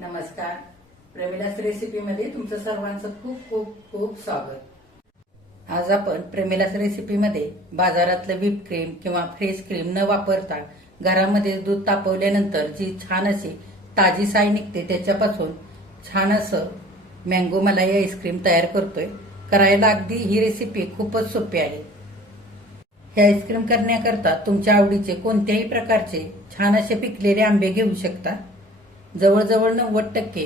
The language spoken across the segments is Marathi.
नमस्कार. प्रेमिलास रेसिपीमध्ये तुमचं सर्वांचं खूप खूप खूप स्वागत. आज आपण प्रेमिलास रेसिपीमध्ये बाजारातलं व्हिप क्रीम किंवा फ्रेश क्रीम न वापरता घरामध्ये दूध तापवल्यानंतर जी छान अशी ताजी साय निघते त्याच्यापासून छान असं मँगो मलाई आईस्क्रीम तयार करतोय. करायला अगदी ही रेसिपी खूपच सोपी आहे. हे आईस्क्रीम करण्याकरता तुमच्या आवडीचे कोणत्याही प्रकारचे छान असे पिकलेले आंबे घेऊ शकता. जवळजवळ 90%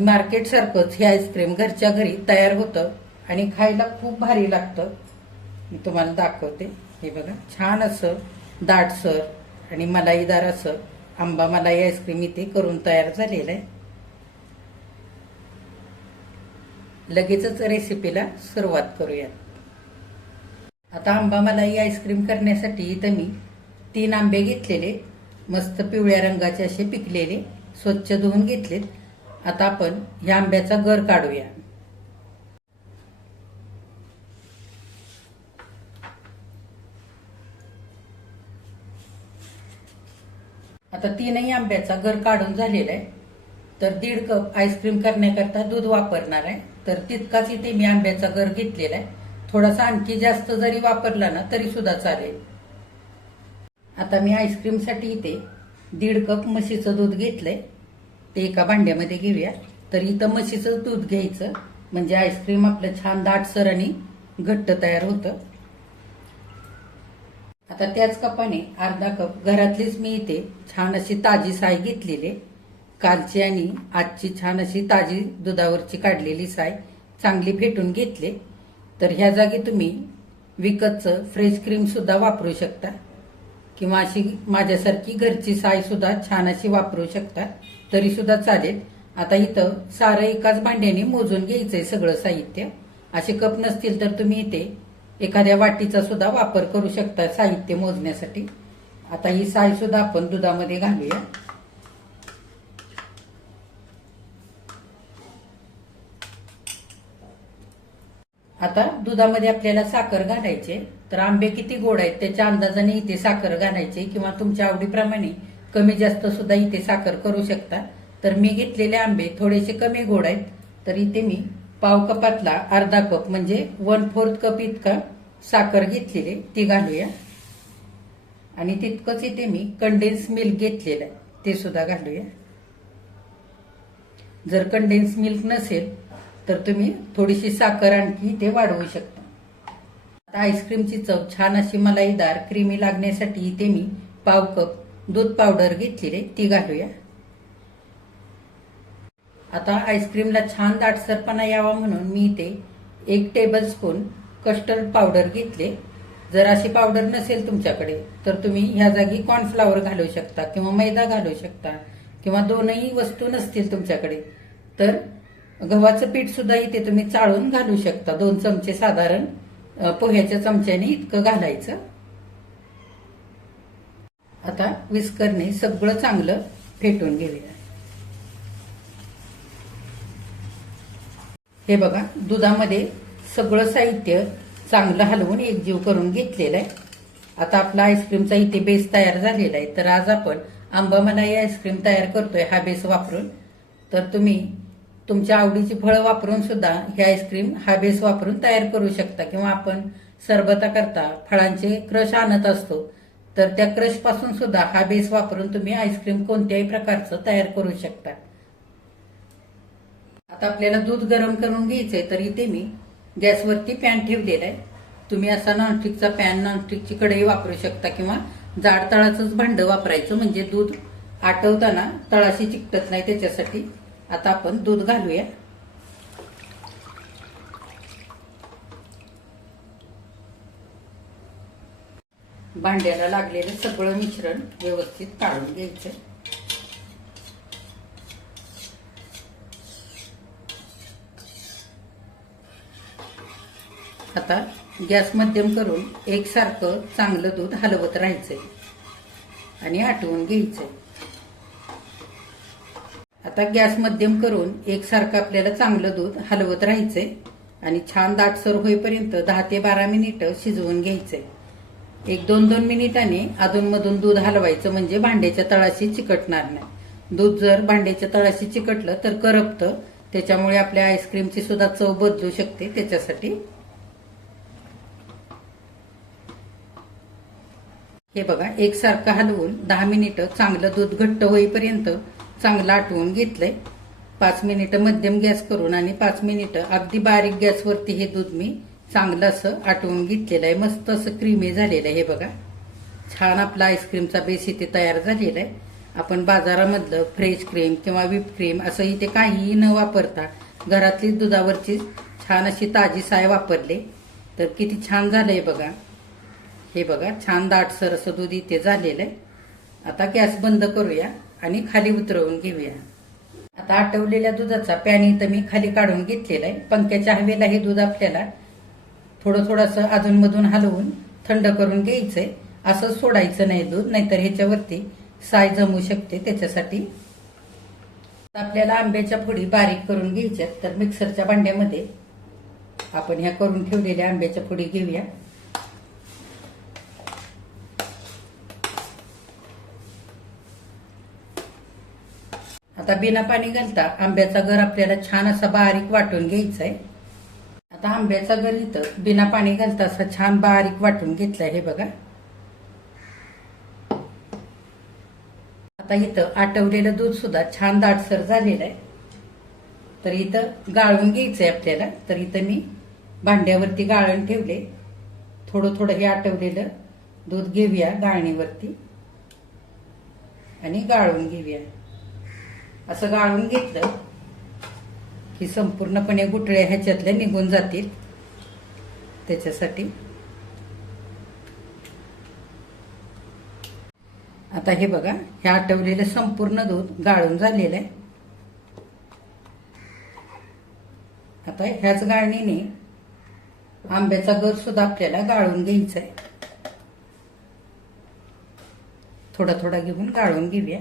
मार्केट सारखंच हे आईस्क्रीम घरच्या घरी तयार होतं आणि खायला खूप भारी लागतं. मी तुम्हाला दाखवते. हे बघा, छान असं दाटसर आणि मलाईदार असं आंबा मलाई आईस्क्रीम इथे करून तयार झालेलं आहे. लगेचच रेसिपीला सुरुवात करूया. आता आंबा मलाई आईस्क्रीम करण्यासाठी इथं मी 3 आंबे घेतलेले, मस्त पिवळ्या रंगाचे असे पिकलेले, स्वच्छ धुवून घेतलेत. आता आपण या आंब्याचा गर काढूया. आता 3ही आंब्याचा गर काढून झालेला आहे. तर 1.5 कप आईस्क्रीम करण्याकरता दूध वापरणार आहे. तर तितकाच इथे मी आंब्याचा गर घेतलेला आहे. थोडासा आणखी जास्त जरी वापरला ना तरी सुद्धा चालेल. आता मी आईस्क्रीमसाठी इथे 1.5 कप म्हशीचं दूध घेतलंय. ते एका भांड्यामध्ये घेऊया. तर इथं म्हशीचं दूध घ्यायचं म्हणजे आईस्क्रीम आपलं छान दाटसर आणि घट्ट तयार होतं. आता त्याच कपाने अर्धा कप घरातलीच मी इथे छान अशी ताजी साय घेतलेली, कालची आणि आजची छान अशी ताजी दुधावरची काढलेली साय चांगली फेटून घेतली. तर ह्या जागी तुम्ही विकतचं फ्रेश क्रीम सुद्धा वापरू शकता किंवा अशी माझ्यासारखी घरची साय सुद्धा छान अशी वापरू शकता तरी सुद्धा चालेल. आता इथं सारं एकाच भांड्याने मोजून घ्यायचंय सगळं साहित्य. असे कप नसतील तर तुम्ही इथे एखाद्या वाटीचा सुद्धा वापर करू शकता साहित्य मोजण्यासाठी. आता ही साय सुद्धा आपण दुधामध्ये घालूया. आता दुधामध्ये आपल्याला साखर घालायचे. तर आंबे किती गोड आहेत त्याच्या अंदाजाने इथे साखर घालायचे किंवा तुमच्या आवडीप्रमाणे कमी जास्त सुद्धा इथे साखर करू शकता. तर मी घेतलेले आंबे थोडेसे कमी गोड आहेत. तर इथे मी पाव कपातला अर्धा कप म्हणजे 1/4 कप इतका साखर घेतलेली ती घालूया. आणि तितकंच इथे मी कंडेन्स मिल्क घेतलेलं आहे ते सुद्धा घालूया. जर कंडेन्स मिल्क नसेल तर तुम्ही थोडीशी साखर आणखी इथे वाढवू शकता. आता आईस्क्रीमची चव छान अशी मलाईदार क्रीमी लागण्यासाठी इथे मी पाव कप दूध पावडर घेतलेली ती घालूया. आता आईस्क्रीमला छान दाटसरपणा यावा म्हणून मी इथे 1 टेबलस्पून कस्टर्ड पावडर घेतले. जर अशी पावडर नसेल तुमच्याकडे तर तुम्ही ह्या जागी कॉर्नफ्लॉवर घालू शकता किंवा मैदा घालू शकता किंवा दोनही वस्तू नसतील तुमच्याकडे तर गव्हाचं पीठ सुद्धा इथे तुम्ही चाळून घालू शकता. 2 चमचे साधारण पोह्याच्या चमच्याने इतकं घालायचं. आता विस्करने सगळं चांगलं फेटून घेऊया. हे बघा, दुधामध्ये सगळं साहित्य चांगलं हलवून एकजीव करून घेतलेलं आहे. आता आपला आईस्क्रीमचा इथे बेस तयार झालेला आहे. तर आज आपण आंबा मलाई आईस्क्रीम तयार करतोय हा बेस वापरून. तर तुम्ही तुमच्या आवडीची फळं वापरून सुद्धा हे आईस्क्रीम हा बेस वापरून तयार करू शकता किंवा आपण सरबता करता फळांचे क्रश आणत असतो तर त्या क्रश पासून सुद्धा हा बेस वापरून तुम्ही आईस्क्रीम कोणत्याही प्रकारचं तयार करू शकता. आता आपल्याला दूध गरम करून घ्यायचंय. तर इथे मी गॅसवरती पॅन ठेवलेला आहे. तुम्ही असा नॉनस्टिकचा पॅन, नॉनस्टिकची कढई वापरू शकता किंवा जाड तळाचंच भांड वापरायचं म्हणजे दूध आटवताना तळाशी चिकटत नाही त्याच्यासाठी. आता आपण दूध घालूया. भांड्याला लागलेलं सगळं मिश्रण व्यवस्थित काढून घ्यायचं. आता गॅस मध्यम करून एकसारखं चांगलं दूध हलवत राहायचंय आणि आटवून घ्यायचंय. आता गॅस मध्यम करून एकसारखं आपल्याला चांगलं दूध हलवत राहायचंय आणि छान दाटसर होईपर्यंत 10 ते 12 मिनिटं शिजवून घ्यायचंय. 1-2 मिनिटांनी अधूनमधून दूध हलवायचं म्हणजे भांड्याच्या तळाशी चिकटणार नाही. दूध जर भांड्याच्या तळाशी चिकटलं तर करपतं, त्याच्यामुळे आपल्या आईस्क्रीमची सुद्धा चव बदलू शकते. त्याच्यासाठी हे बघा, एकसारखं हलवून 10 मिनिटं चांगलं दूध घट्ट होईपर्यंत चांगलं आटवून घेतलंय. 5 मिनिटं मध्यम गॅस करून आणि 5 मिनिटं अगदी बारीक गॅसवरती हे दूध मी चांगलं असं आटवून घेतलेलं आहे. मस्त असं क्रीमी झालेलं आहे. हे बघा, छान आपला आईस्क्रीमचा बेस इथे तयार झालेला आहे. आपण बाजारामधलं फ्रेश क्रीम किंवा व्हिप क्रीम असं इथे काहीही न वापरता घरातली दुधावरची छान अशी ताजी साय वापरले तर किती छान झालंय बघा. हे बघा, छान दाटसर असं दूध इथे झालेलं आहे. आता गॅस बंद करूया आणि खाली उतरवून घेऊया. आता आटवलेल्या दुधाचा पॅन इथं मी खाली काढून घेतलेला आहे. पंख्याच्या हवेला हे दूध आपल्याला थोडं थोडंसं अधूनमधून हलवून थंड करून घ्यायचंय. असं सोडायचं नाही दूध, नाहीतर ह्याच्यावरती साय जमू शकते. त्याच्यासाठी आपल्याला आंब्याच्या फोडी बारीक करून घ्यायच्या. तर मिक्सरच्या भांड्यामध्ये आपण ह्या करून ठेवलेल्या आंब्याच्या फोडी घेऊया. आता बिना पाणी घालता आंब्याचा गर आपल्याला छान असा बारीक वाटून घ्यायचा आहे. आता आंब्याचा गर इथं बिना पाणी घालता असा छान बारीक वाटून घेतलाय. हे बघा, आता इथं आटवलेलं दूध सुद्धा छान दाटसर झालेलं आहे. तर इथं गाळून घ्यायचंय आपल्याला. तर इथं मी भांड्यावरती गाळण ठेवले. थोडं थोडं हे आटवलेलं दूध घेऊया गाळणीवरती आणि गाळून घेऊया. असं गाळून घेतलं की संपूर्णपणे गुठळ्या ह्याच्यातल्या निघून जातील. त्याच्यासाठी आता हे बघा, हे आटवलेलं संपूर्ण दूध गाळून झालेलं आहे. आता ह्याच गाळणीने आंब्याचा गर सुद्धा आपल्याला गाळून घ्यायचा आहे. थोडा थोडा घेऊन गाळून घेऊया.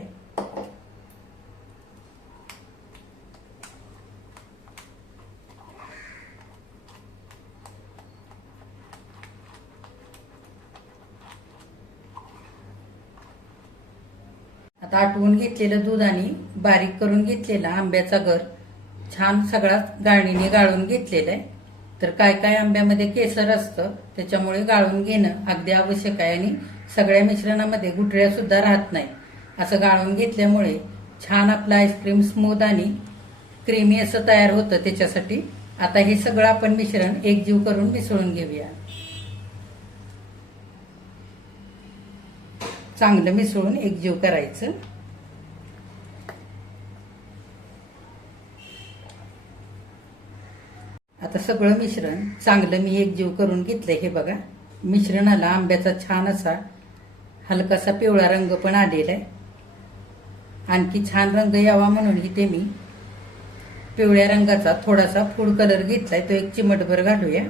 आता आटवून घेतलेलं दूध आणि बारीक करून घेतलेला आंब्याचा गर छान सगळा गाळणीने गाळून घेतलेला आहे. तर काय काय आंब्यामध्ये केसर असतं, त्याच्यामुळे गाळून घेणं अगदी आवश्यक आहे. आणि सगळ्या मिश्रणामध्ये गुठळ्या सुद्धा राहत नाही. असं गाळून घेतल्यामुळे छान आपलं आईस्क्रीम स्मूथ आणि क्रीमी असं तयार होतं. त्याच्यासाठी आता हे सगळं आपण मिश्रण एकजीव करून मिसळून घेऊया. चांगलं मिसळून एकजीव करायचं. आता सगळं मिश्रण चांगलं मी एकजीव करून घेतलंय. हे बघा, मिश्रणाला आंब्याचा छान असा हलकासा पिवळा रंग पण आलेला आहे. आणखी छान रंग यावा म्हणून इथे मी पिवळ्या रंगाचा थोडासा फूड कलर घेतलाय. तो 1 चिमटभर घालूया.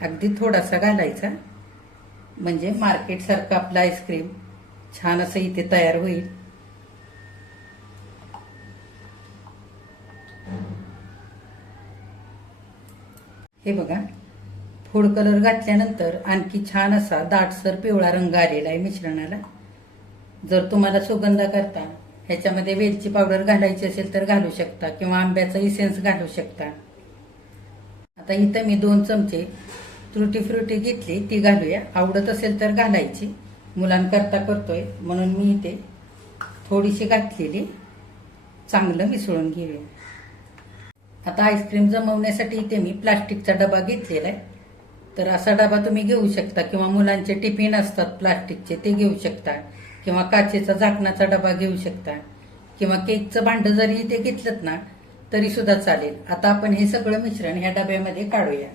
अगदी थोडासा घालायचा, म्हणजे मार्केट सारखं आपलं आईस्क्रीम छान असं इथे तयार होईल. हे बघा, फूड कलर घातल्यानंतर आणखी छान असा दाटसर पिवळा रंग आलेला आहे मिश्रणाला. जर तुम्हाला सुगंध करता ह्याच्यामध्ये वेलची पावडर घालायची असेल तर घालू शकता किंवा आंब्याचा इसेन्स घालू शकता. आता इथं मी 2 चमचे तुटी फ्रुटी घेतली, ती घालूया. आवडत असेल तर घालायची, मुलांकरता करतोय म्हणून मी इथे थोडीशी घातलेली. चांगलं मिसळून घेऊया. आता आईस्क्रीम जमवण्यासाठी इथे मी प्लास्टिकचा डबा घेतलेला आहे. तर असा डबा तुम्ही घेऊ शकता किंवा मुलांचे टिफिन असतात प्लास्टिकचे, ते घेऊ शकता किंवा काचेचा झाकणाचा डबा घेऊ शकता किंवा केकचं भांडं जरी इथे घेतलं ना तरी सुद्धा चालेल. आता आपण हे सगळं मिश्रण ह्या डब्यामध्ये काढूया.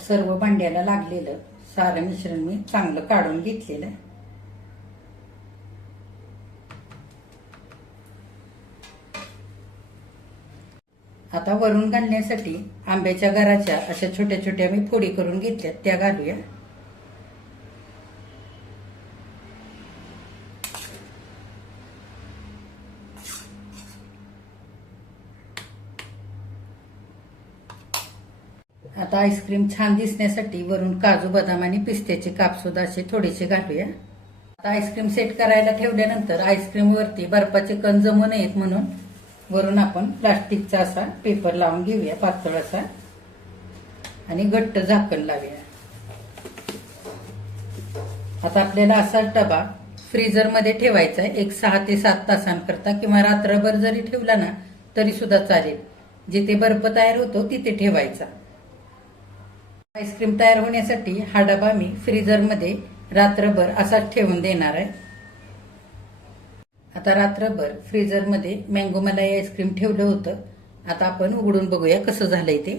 सर्व भांड्याला लागलेलं सारं मिश्रण मी चांगलं काढून घेतलेलं आहे. आता वरून घालण्यासाठी आंब्याच्या गराच्या अशा छोट्या छोट्या मी फोडी करून घेतल्यात, त्या घालूया. आता आईस्क्रीम छान दिसण्यासाठी वरून काजू बदाम आणि पिस्त्याचे काप सुद्धा असे थोडेसे घालूया. आता आईस्क्रीम सेट करायला ठेवल्यानंतर आईस्क्रीम वरती बर्फाचे कण जमू नयेत म्हणून वरून आपण प्लास्टिकचा असा पेपर लावून घेऊया, पातळ असा, आणि घट्ट झाकण लावूया. आता आपल्याला असा डबा फ्रीजरमध्ये ठेवायचा आहे 6 ते 7 तासांकरता, किंवा रात्रभर जरी ठेवला ना तरी सुद्धा चालेल. जिथे बर्फ तयार होतो तिथे ठेवायचा. आईस्क्रीम तयार होण्यासाठी हा डबा मी फ्रीजरमध्ये रात्रभर असाच ठेवून देणार आहे. आता रात्रभर फ्रीजरमध्ये मँगो मलाई आईस्क्रीम ठेवलं होतं. आता आपण उघडून बघूया कसं झालंय ते.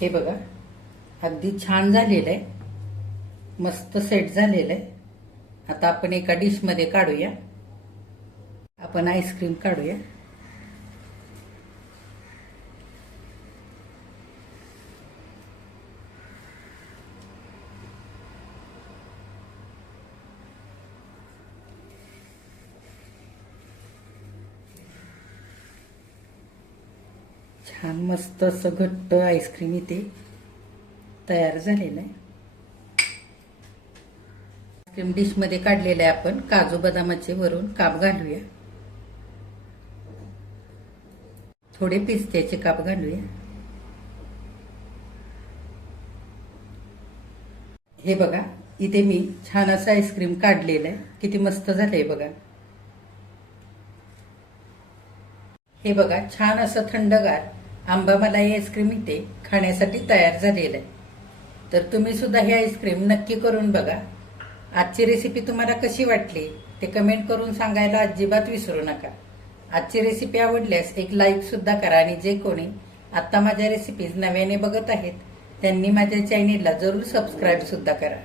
हे बघा, अगदी छान झालेलं आहे, मस्त सेट झालेलं आहे. आता आपण एका डिशमध्ये काढूया. आपण आईस्क्रीम काढूया. छान मस्त असं घट्ट आईस्क्रीम इथे तयार झालेलं आहे. आईस्क्रीम डिश मध्ये काढलेलं आहे. आपण काजू बदामाचे वरून काप घालूया. थोडे पिस्त्याचे काप घालूया. हे बघा, इथे मी छान असं आईस्क्रीम काढलेलं आहे. किती मस्त झालंय बघा. हे बघा, छान असं थंडगार आंबा मलाई आईस्क्रीम इथे खाण्यासाठी तयार झालेलं आहे. तर तुम्ही सुद्धा हे आईस्क्रीम नक्की करून बघा. आजची रेसिपी तुम्हाला कशी वाटली ते कमेंट करून सांगायला अजिबात विसरू नका. आजची रेसिपी आवडल्यास एक लाईक सुद्धा करा, आणि जे कोणी आता माझ्या रेसिपीज नव्याने बघत आहेत त्यांनी माझ्या चॅनेलला जरूर सबस्क्राईब सुद्धा करा.